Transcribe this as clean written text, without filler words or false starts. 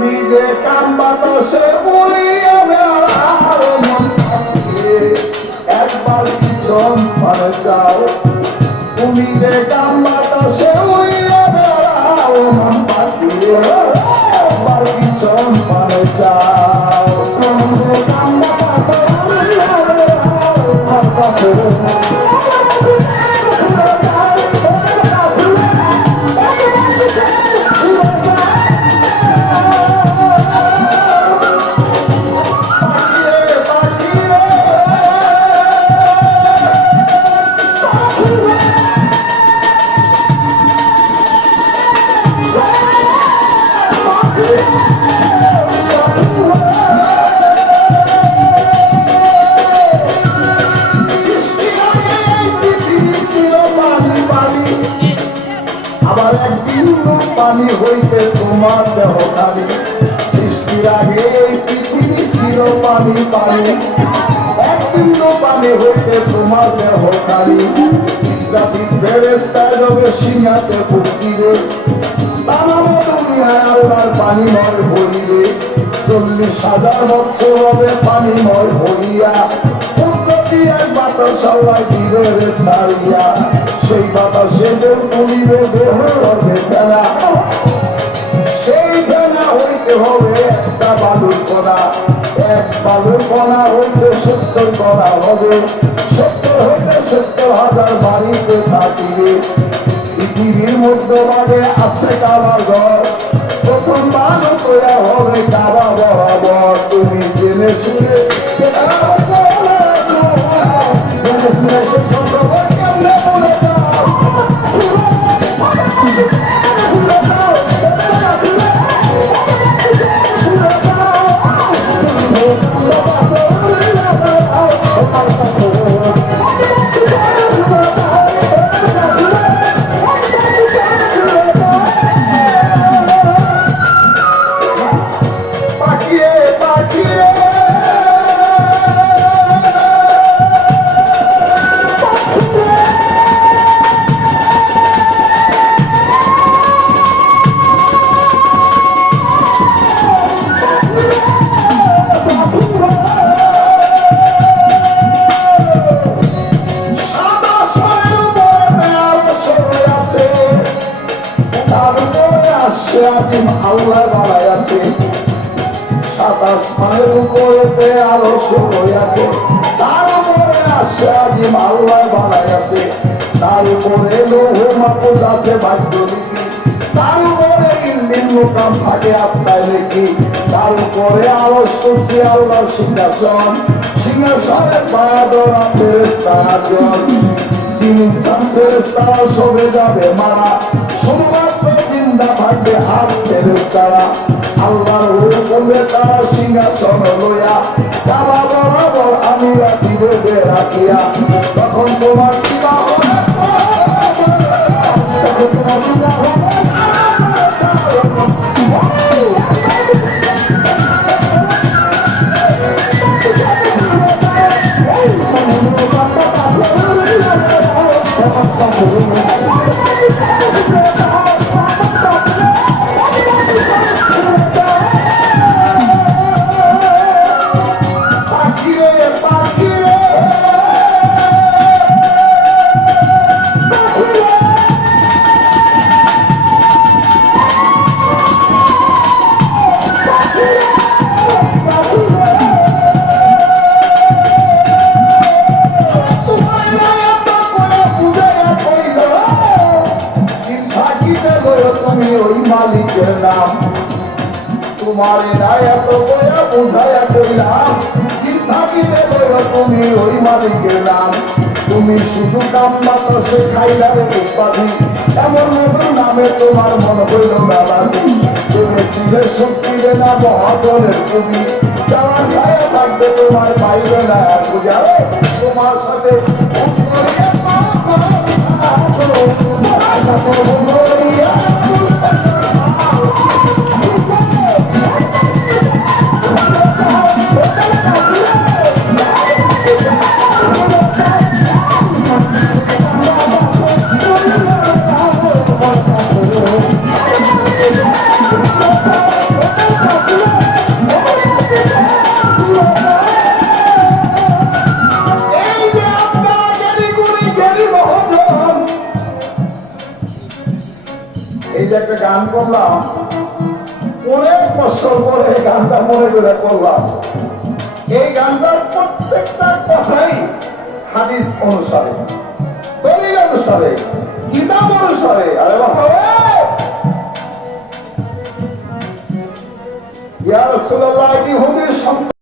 তুমি যে কাম বাতাসে উড়িয়ে বেড়াও মন পাখিয়ে একবার পিছন পানে যাও তুমি যে কাম বাতাসে উড়িয়ে বেড়াও মন পাখিয়ে একবার পিছন পানে যাও তুমি যে কাম বাতাসে উড়িয়ে বেড়াও মন পাখিয়ে আবার একদিন পানি হইতে তোমার দেহ খালি সৃষ্টির আগে এই পৃথিবী ছিল পানি পানি একদিন পানি হইতে তোমার দেহ খালি ইসরাফিল ফেরেশতা যাবে সিংহাতে পুকিরে তামাম দুনিয়ায় আল্লাহর পানিময় ভরিবে 40,000 বছর হবে পানিময় ভরিয়া প্রকৃতি এক বাতাস সবাই ধীরে ছাড়িয়া সেই বাতাসে তুলিবে দেহ হবে ফেলা সেই ফেলা হইতে হবে একটা বালুর কণা এক বালুর কণা হইতে 70 কণা হবে 70 হইতে 70,000 বাড়িতে থাকিবে পৃথিবীর মধ্যভাগে আছে কাবার ঘর প্রথম বালু তোলা হবে কাবা বরাবর তুমি জেনে শুনে আল্লাহ বাড়াই আছে 27 মানের উপরেতে আরো সই আছে তার উপরে আসে আজিম আল্লাহ বাড়াই আছে তার উপরে লৌহ মাহফুজ আছে ভাগ্যলিপি তার উপরে ইল্লিম মুকাম থাকে আপনার লিখি তার উপরে আরশ কুরসি আল্লাহর সিংহাসন সিংহাসনের পায়াদরা ফেরেশতাগণ যিনি চান ফেরেশতারা সবে যাবে মারা শুধুমাত্র জিন্দা থাকবে হাত ফেরেশতারা আল্লাহর হুকুমে তারা সিংহাসন লইয়া কাবা বরাবর আমি রাখিবে রাখিয়া তখন তোমার কিবা হবে তোমার এত বয়া বুঝাইয়া কইলাম থাকিতে তুমি ওই মালিকের নাম তুমি শুধু কাম বাতাসে খাইলারে উপাধি এমন মধুর নামে তোমার মন হইল নালাদি তুমি ছিলে শক্তিরে না মহাদলের কবি যাওয়ার গায়ে থাকবে তোমার পাইবে না পূজা তোমার সাথে একটা গান করলাম, অনেক বছর পরে এই গানটা মনে করে করলাম। এই গানটার প্রত্যেকটা কথাই হাদিস অনুসারে, দলিল অনুসারে, কিতাব অনুসারে। আরে বাবা ইয়া রাসূলুল্লাহ, ইহুদির